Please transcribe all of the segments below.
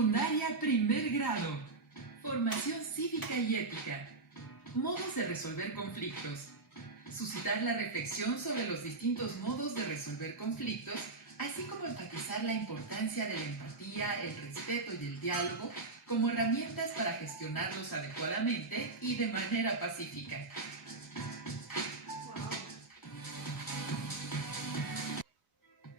Secundaria primer grado. Formación cívica y ética. Modos de resolver conflictos. Suscitar la reflexión sobre los distintos modos de resolver conflictos, así como enfatizar la importancia de la empatía, el respeto y el diálogo como herramientas para gestionarlos adecuadamente y de manera pacífica.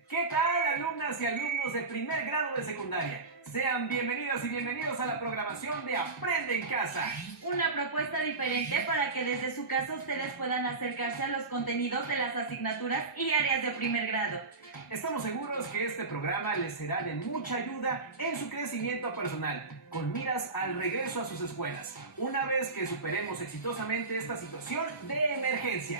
¿Qué tal, alumnas y alumnos de primer grado de secundaria? Sean bienvenidas y bienvenidos a la programación de Aprende en Casa. Una propuesta diferente para que desde su casa ustedes puedan acercarse a los contenidos de las asignaturas y áreas de primer grado. Estamos seguros que este programa les será de mucha ayuda en su crecimiento personal, con miras al regreso a sus escuelas, una vez que superemos exitosamente esta situación de emergencia.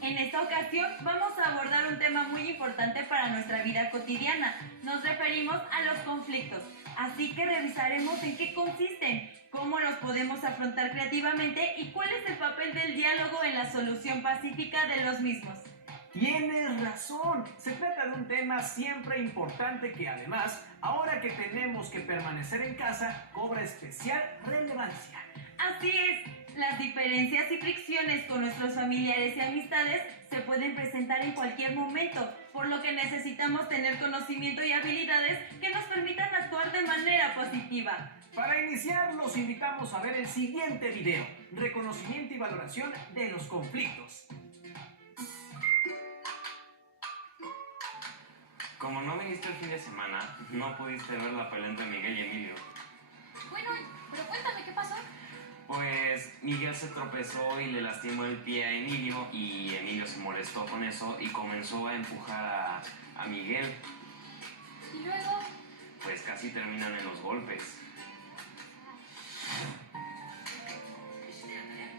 En esta ocasión vamos a abordar un tema muy importante para nuestra vida cotidiana. Nos referimos a los conflictos, así que revisaremos en qué consisten, cómo los podemos afrontar creativamente y cuál es el papel del diálogo en la solución pacífica de los mismos. Tienes razón, se trata de un tema siempre importante que además, ahora que tenemos que permanecer en casa, cobra especial relevancia. Así es. Las diferencias y fricciones con nuestros familiares y amistades se pueden presentar en cualquier momento, por lo que necesitamos tener conocimiento y habilidades que nos permitan actuar de manera positiva. Para iniciar, los invitamos a ver el siguiente video, reconocimiento y valoración de los conflictos. Como no viniste el fin de semana, no pudiste ver la pelea entre Miguel y Emilio. Bueno, pero cuéntame, ¿qué pasó? Pues Miguel se tropezó y le lastimó el pie a Emilio y Emilio se molestó con eso y comenzó a empujar a Miguel. ¿Y luego? Pues casi terminan en los golpes.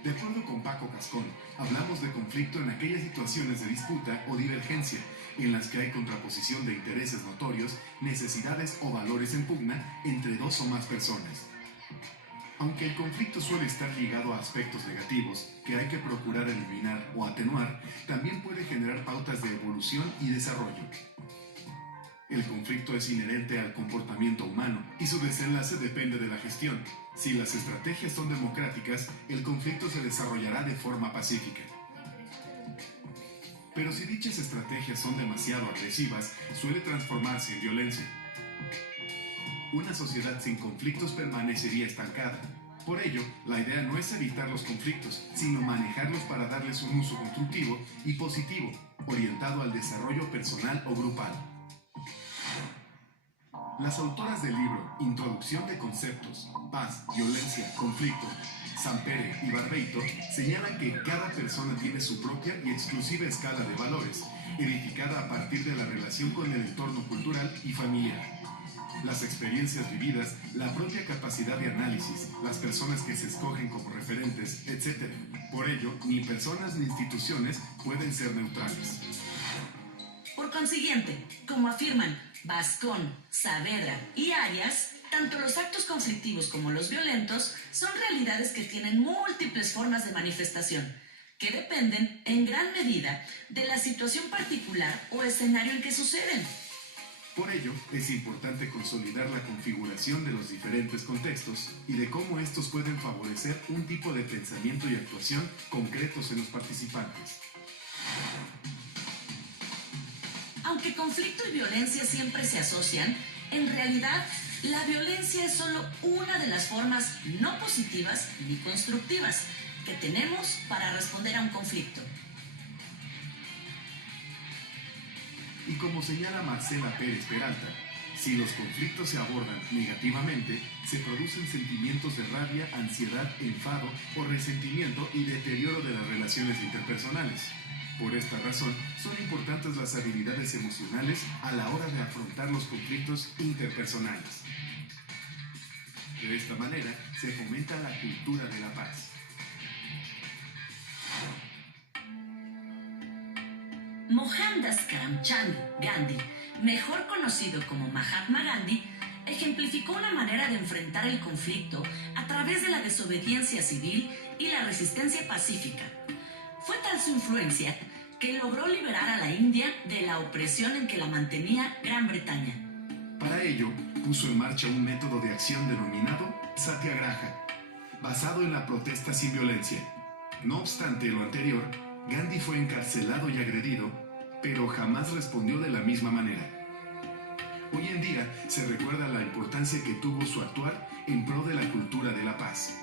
De acuerdo con Paco Cascón, hablamos de conflicto en aquellas situaciones de disputa o divergencia en las que hay contraposición de intereses notorios, necesidades o valores en pugna entre dos o más personas. Aunque el conflicto suele estar ligado a aspectos negativos que hay que procurar eliminar o atenuar, también puede generar pautas de evolución y desarrollo. El conflicto es inherente al comportamiento humano y su desenlace depende de la gestión. Si las estrategias son democráticas, el conflicto se desarrollará de forma pacífica. Pero si dichas estrategias son demasiado agresivas, suele transformarse en violencia. Una sociedad sin conflictos permanecería estancada. Por ello, la idea no es evitar los conflictos, sino manejarlos para darles un uso constructivo y positivo, orientado al desarrollo personal o grupal. Las autoras del libro Introducción de Conceptos, Paz, Violencia, Conflicto, Sampere y Barbeito señalan que cada persona tiene su propia y exclusiva escala de valores, edificada a partir de la relación con el entorno cultural y familiar. Las experiencias vividas, la propia capacidad de análisis, las personas que se escogen como referentes, etc. Por ello, ni personas ni instituciones pueden ser neutrales. Por consiguiente, como afirman Bascón, Saavedra y Arias, tanto los actos conflictivos como los violentos son realidades que tienen múltiples formas de manifestación, que dependen en gran medida de la situación particular o escenario en que suceden. Por ello, es importante consolidar la configuración de los diferentes contextos y de cómo estos pueden favorecer un tipo de pensamiento y actuación concretos en los participantes. Aunque conflicto y violencia siempre se asocian, en realidad la violencia es solo una de las formas no positivas ni constructivas que tenemos para responder a un conflicto. Y como señala Marcela Pérez Peralta, si los conflictos se abordan negativamente, se producen sentimientos de rabia, ansiedad, enfado o resentimiento y deterioro de las relaciones interpersonales. Por esta razón, son importantes las habilidades emocionales a la hora de afrontar los conflictos interpersonales. De esta manera, se fomenta la cultura de la paz. Mohandas Karamchand Gandhi, mejor conocido como Mahatma Gandhi, ejemplificó una manera de enfrentar el conflicto a través de la desobediencia civil y la resistencia pacífica. Fue tal su influencia que logró liberar a la India de la opresión en que la mantenía Gran Bretaña. Para ello, puso en marcha un método de acción denominado Satyagraha, basado en la protesta sin violencia. No obstante lo anterior, Gandhi fue encarcelado y agredido, pero jamás respondió de la misma manera. Hoy en día se recuerda la importancia que tuvo su actuar en pro de la cultura de la paz.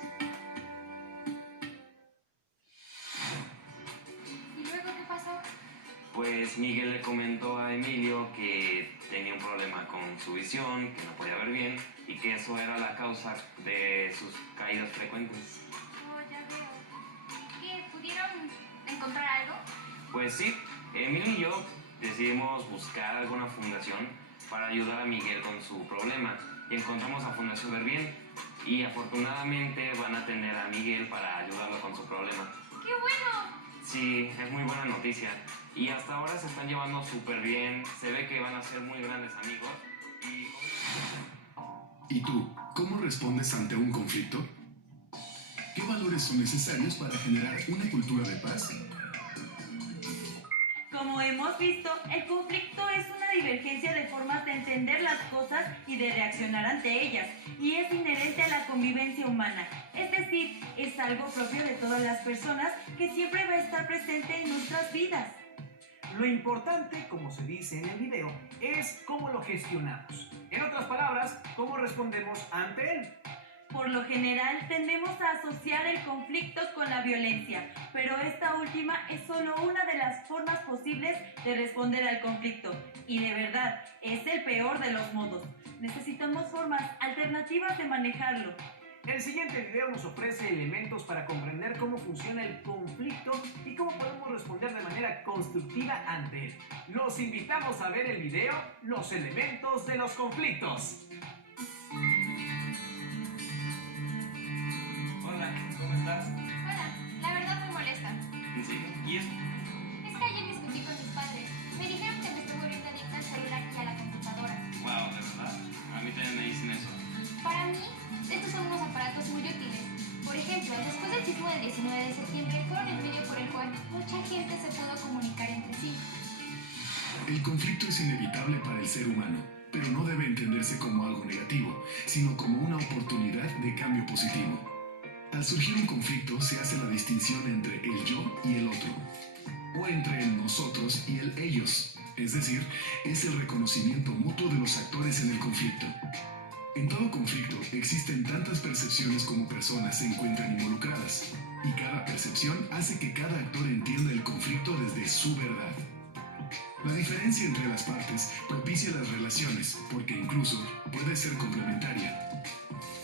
¿Y luego qué pasó? Pues Miguel le comentó a Emilio que tenía un problema con su visión, que no podía ver bien y que eso era la causa de sus caídas frecuentes. Oh, ya veo. ¿Qué? ¿Pudieron encontrar algo? Pues sí, Emilio y yo decidimos buscar alguna fundación para ayudar a Miguel con su problema y encontramos a Fundación Ver Bien y afortunadamente van a atender a Miguel para ayudarlo con su problema. ¡Qué bueno! Sí, es muy buena noticia y hasta ahora se están llevando súper bien, se ve que van a ser muy grandes amigos ¿Y tú, cómo respondes ante un conflicto? ¿Qué valores son necesarios para generar una cultura de paz? Como hemos visto, el conflicto es una divergencia de formas de entender las cosas y de reaccionar ante ellas, y es inherente a la convivencia humana, es decir, es algo propio de todas las personas que siempre va a estar presente en nuestras vidas. Lo importante, como se dice en el video, es cómo lo gestionamos. En otras palabras, cómo respondemos ante él. Por lo general, tendemos a asociar el conflicto con la violencia, pero esta última es solo una de las formas posibles de responder al conflicto. Y de verdad, es el peor de los modos. Necesitamos formas alternativas de manejarlo. El siguiente video nos ofrece elementos para comprender cómo funciona el conflicto y cómo podemos responder de manera constructiva ante él. Los invitamos a ver el video Los elementos de los conflictos. Hola, ¿cómo estás? Hola, la verdad me molesta. Sí, ¿y eso? Es que ayer discutí con mis padres. Me dijeron que me estoy volviendo adicta al celular y a la computadora. Wow, ¿de verdad? A mí también me dicen eso. Para mí, estos son unos aparatos muy útiles. Por ejemplo, después del sismo del 19 de septiembre, fueron el medio por el cual mucha gente se pudo comunicar entre sí. El conflicto es inevitable para el ser humano, pero no debe entenderse como algo negativo, sino como una oportunidad de cambio positivo. Al surgir un conflicto se hace la distinción entre el yo y el otro, o entre el nosotros y el ellos, es decir, es el reconocimiento mutuo de los actores en el conflicto. En todo conflicto existen tantas percepciones como personas se encuentran involucradas, y cada percepción hace que cada actor entienda el conflicto desde su verdad. La diferencia entre las partes propicia las relaciones, porque incluso puede ser complementaria.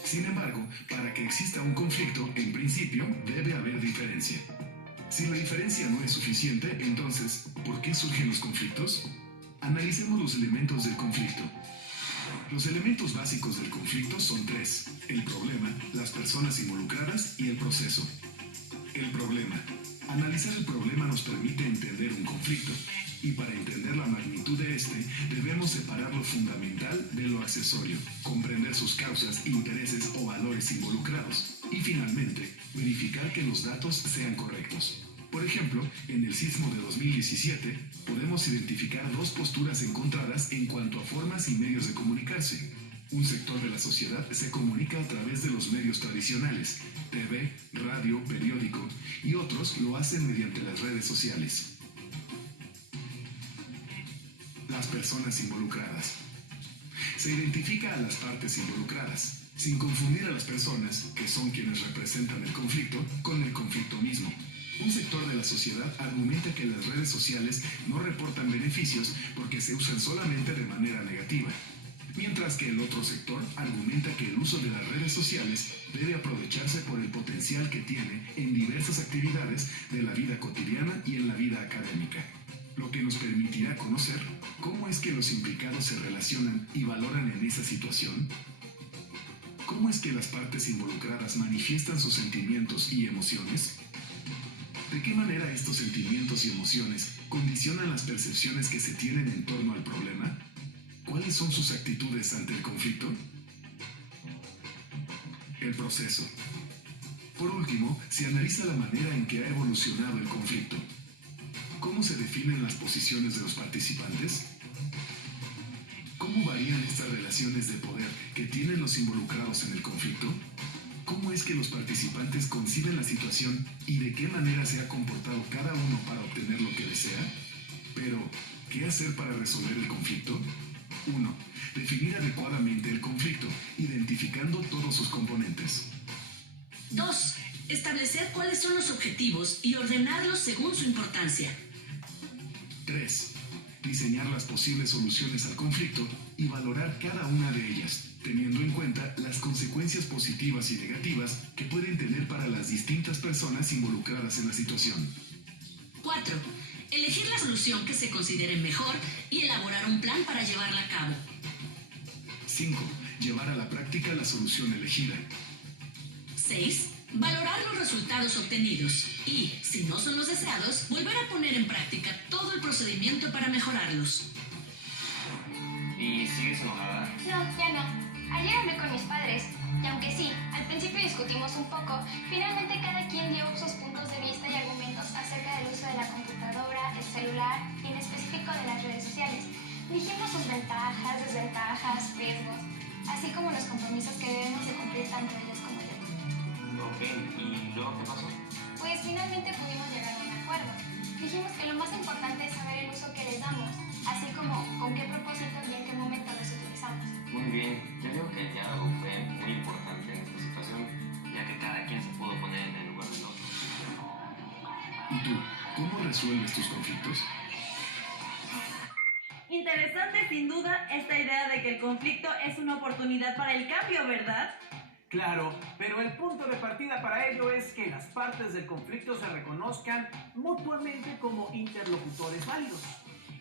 Sin embargo, para que exista un conflicto, en principio debe haber diferencia. Si la diferencia no es suficiente, entonces, ¿por qué surgen los conflictos? Analicemos los elementos del conflicto. Los elementos básicos del conflicto son tres: el problema, las personas involucradas y el proceso. El problema. Analizar el problema nos permite entender un conflicto, y para entender la magnitud de este, debemos separar lo fundamental de lo accesorio, comprender sus causas, intereses o valores involucrados, y finalmente, verificar que los datos sean correctos. Por ejemplo, en el sismo de 2017, podemos identificar dos posturas encontradas en cuanto a formas y medios de comunicarse. Un sector de la sociedad se comunica a través de los medios tradicionales, TV, radio, periódico, y otros lo hacen mediante las redes sociales. Las personas involucradas. Se identifica a las partes involucradas, sin confundir a las personas, que son quienes representan el conflicto, con el conflicto mismo. Un sector de la sociedad argumenta que las redes sociales no reportan beneficios porque se usan solamente de manera negativa, mientras que el otro sector argumenta que el uso de las redes sociales debe aprovecharse por el potencial que tiene en diversas actividades de la vida cotidiana y en la vida académica, lo que nos permitirá conocer cómo es que los implicados se relacionan y valoran en esa situación. ¿Cómo es que las partes involucradas manifiestan sus sentimientos y emociones? ¿De qué manera estos sentimientos y emociones condicionan las percepciones que se tienen en torno al problema? ¿Cuáles son sus actitudes ante el conflicto? El proceso. Por último, se analiza la manera en que ha evolucionado el conflicto. ¿Cómo se definen las posiciones de los participantes? ¿Cómo ¿Cómo varían estas relaciones de poder que tienen los involucrados en el conflicto? ¿Cómo es que los participantes conciben la situación y de qué manera se ha comportado cada uno para obtener lo que desea? Pero, ¿qué hacer para resolver el conflicto? 1. Definir adecuadamente el conflicto, identificando todos sus componentes. 2. Establecer cuáles son los objetivos y ordenarlos según su importancia. 3. Diseñar las posibles soluciones al conflicto y valorar cada una de ellas, teniendo en cuenta las consecuencias positivas y negativas que pueden tener para las distintas personas involucradas en la situación. 4. Elegir la solución que se considere mejor y elaborar un plan para llevarla a cabo. 5. Llevar a la práctica la solución elegida. 6. Valorar los resultados obtenidos y, si no son los deseados, volver a poner en práctica todo el procedimiento para mejorarlos. ¿Y sigues enojada? No, ya no. Ayer hablé con mis padres y aunque sí, al principio discutimos un poco, finalmente cada quien dio sus puntos de vista y argumentos acerca del uso de la computadora, el celular y en específico de las redes sociales. Dijimos sus ventajas, desventajas, riesgos, así como los compromisos que debemos de cumplir tanto ellos como yo. Ok, ¿y luego qué pasó? Pues finalmente pudimos llegar a un acuerdo. Dijimos que lo más importante es saber el uso que les damos, así como con qué propósito y en qué momento los utilizamos. Muy bien, yo digo que el diálogo fue muy importante en esta situación, ya que cada quien se pudo poner en el lugar del otro. ¿Y tú, cómo resuelves tus conflictos? Interesante sin duda esta idea de que el conflicto es una oportunidad para el cambio, ¿verdad? Claro, pero el punto de partida para ello es que las partes del conflicto se reconozcan mutuamente como interlocutores válidos.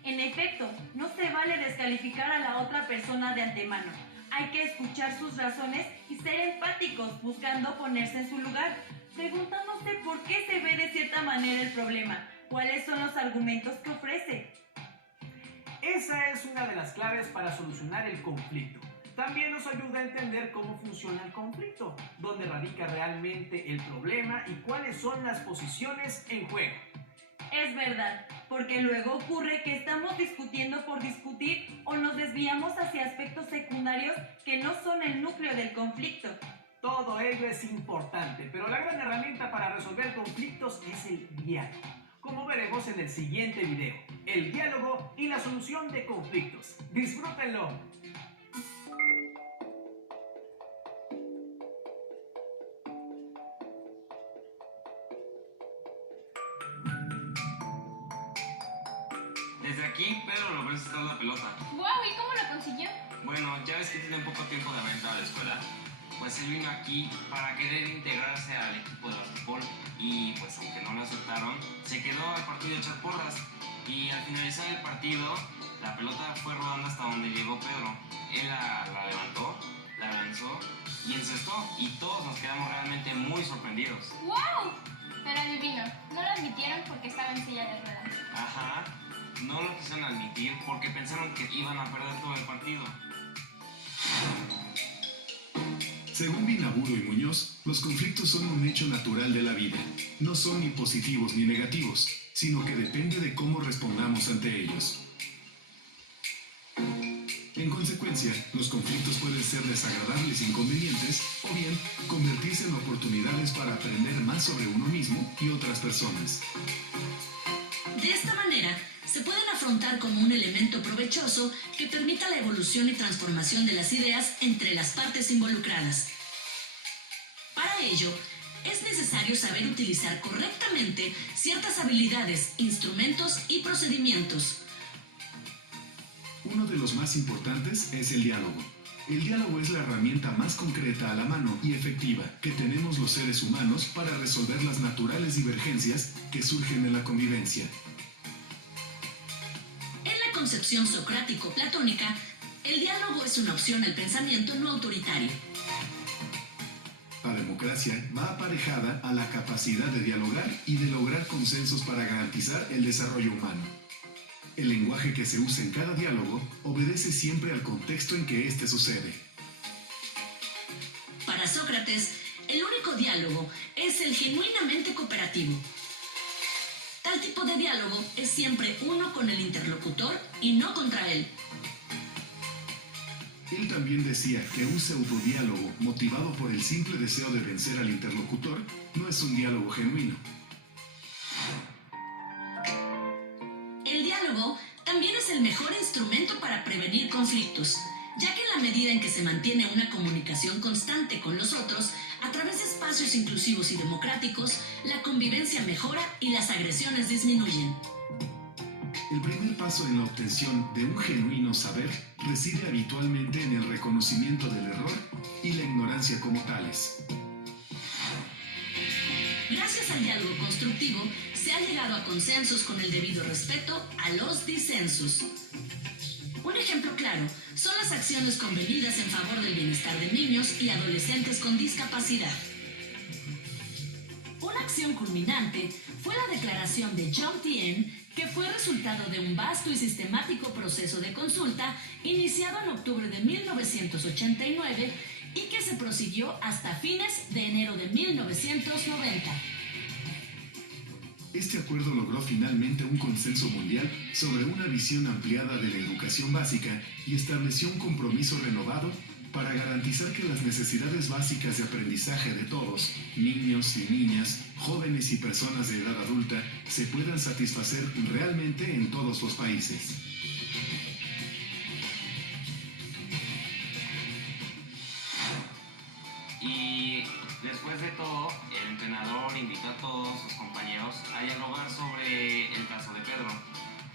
En efecto, no se vale descalificar a la otra persona de antemano. Hay que escuchar sus razones y ser empáticos, buscando ponerse en su lugar, preguntándose por qué se ve de cierta manera el problema, cuáles son los argumentos que ofrece. Esa es una de las claves para solucionar el conflicto. También nos ayuda a entender cómo funciona el conflicto, dónde radica realmente el problema y cuáles son las posiciones en juego. Es verdad, porque luego ocurre que estamos discutiendo por discutir o nos desviamos hacia aspectos secundarios que no son el núcleo del conflicto. Todo ello es importante, pero la gran herramienta para resolver conflictos es el diálogo. Como veremos en el siguiente video, el diálogo y la solución de conflictos. ¡Disfrútenlo! Desde aquí, Pedro López está la pelota. ¡Wow! ¿Y cómo lo consiguió? Bueno, ya ves que tiene poco tiempo de haber entrado a la escuela. Pues él vino aquí para querer integrarse al equipo de básquetbol y pues aunque no lo aceptaron, se quedó al partido a echar porras y al finalizar el partido la pelota fue rodando hasta donde llegó Pedro. Él la levantó, la lanzó y encestó y todos nos quedamos realmente muy sorprendidos. ¡Wow! Pero adivino, no lo admitieron porque estaba en silla de ruedas. Ajá, no lo quisieron admitir porque pensaron que iban a perder todo el partido. Según Binaburo y Muñoz, los conflictos son un hecho natural de la vida. No son ni positivos ni negativos, sino que depende de cómo respondamos ante ellos. En consecuencia, los conflictos pueden ser desagradables e inconvenientes, o bien convertirse en oportunidades para aprender más sobre uno mismo y otras personas. De esta manera, se pueden afrontar como un elemento provechoso que permita la evolución y transformación de las ideas entre las partes involucradas. Para ello, es necesario saber utilizar correctamente ciertas habilidades, instrumentos y procedimientos. Uno de los más importantes es el diálogo. El diálogo es la herramienta más concreta a la mano y efectiva que tenemos los seres humanos para resolver las naturales divergencias que surgen en la convivencia. En la concepción socrático-platónica, el diálogo es una opción al pensamiento no autoritario. La democracia va aparejada a la capacidad de dialogar y de lograr consensos para garantizar el desarrollo humano. El lenguaje que se usa en cada diálogo obedece siempre al contexto en que éste sucede. Para Sócrates, el único diálogo es el genuinamente cooperativo. Tal tipo de diálogo es siempre uno con el interlocutor y no contra él. Él también decía que un pseudodiálogo motivado por el simple deseo de vencer al interlocutor no es un diálogo genuino. El diálogo también es el mejor instrumento para prevenir conflictos, ya que en la medida en que se mantiene una comunicación constante con los otros, a través de espacios inclusivos y democráticos, la convivencia mejora y las agresiones disminuyen. El primer paso en la obtención de un genuino saber reside habitualmente en el reconocimiento del error y la ignorancia como tales. Gracias al diálogo constructivo, se ha llegado a consensos con el debido respeto a los disensos. Un ejemplo claro son las acciones convenidas en favor del bienestar de niños y adolescentes con discapacidad. Una acción culminante fue la declaración de Jomtien, que fue resultado de un vasto y sistemático proceso de consulta iniciado en octubre de 1989 y que se prosiguió hasta fines de enero de 1990. Este acuerdo logró finalmente un consenso mundial sobre una visión ampliada de la educación básica y estableció un compromiso renovado para garantizar que las necesidades básicas de aprendizaje de todos, niños y niñas, jóvenes y personas de edad adulta, se puedan satisfacer realmente en todos los países. Y después de todo, el entrenador invitó a todos sus compañeros a dialogar sobre el caso de Pedro.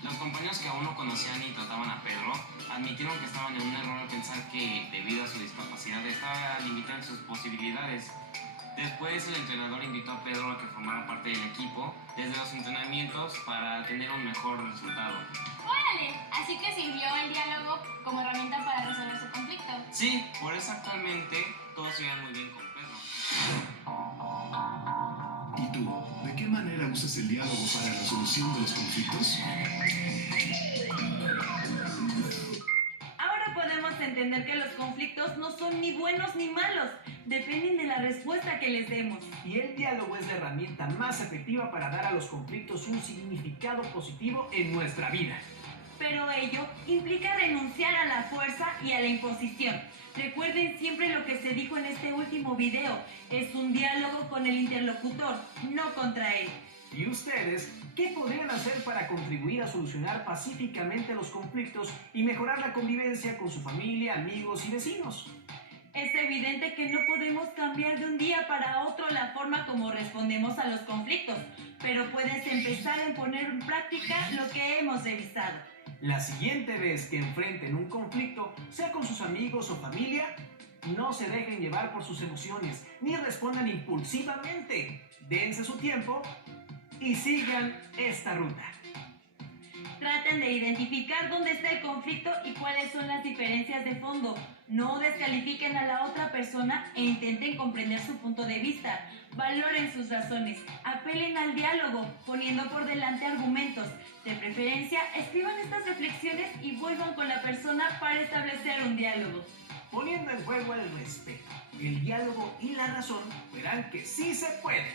Los compañeros que aún no conocían y trataban a Pedro admitieron que estaban en un error al pensar que, debido a su discapacidad, estaba limitando sus posibilidades. Después, el entrenador invitó a Pedro a que formara parte del equipo desde los entrenamientos para tener un mejor resultado. ¡Órale! Así que sirvió el diálogo como herramienta para resolver su conflicto. Sí, por eso actualmente todos se llevan muy bien con Pedro. ¿Y tú, de qué manera usas el diálogo para la resolución de los conflictos? Ahora podemos entender que los conflictos no son ni buenos ni malos, dependen de la respuesta que les demos. Y el diálogo es la herramienta más efectiva para dar a los conflictos un significado positivo en nuestra vida. Pero ello implica renunciar a la fuerza y a la imposición. Recuerden siempre lo que se dijo en este último video, es un diálogo con el interlocutor, no contra él. ¿Y ustedes qué podrían hacer para contribuir a solucionar pacíficamente los conflictos y mejorar la convivencia con su familia, amigos y vecinos? Es evidente que no podemos cambiar de un día para otro la forma como respondemos a los conflictos, pero puedes empezar a poner en práctica lo que hemos revisado. La siguiente vez que enfrenten un conflicto, sea con sus amigos o familia, no se dejen llevar por sus emociones, ni respondan impulsivamente. Dense su tiempo y sigan esta ruta. Traten de identificar dónde está el conflicto y cuáles son las diferencias de fondo. No descalifiquen a la otra persona e intenten comprender su punto de vista. Valoren sus razones. Apelen al diálogo, poniendo por delante argumentos. De preferencia, escriban estas reflexiones y vuelvan con la persona para establecer un diálogo. Poniendo en juego el respeto, el diálogo y la razón, verán que sí se puede.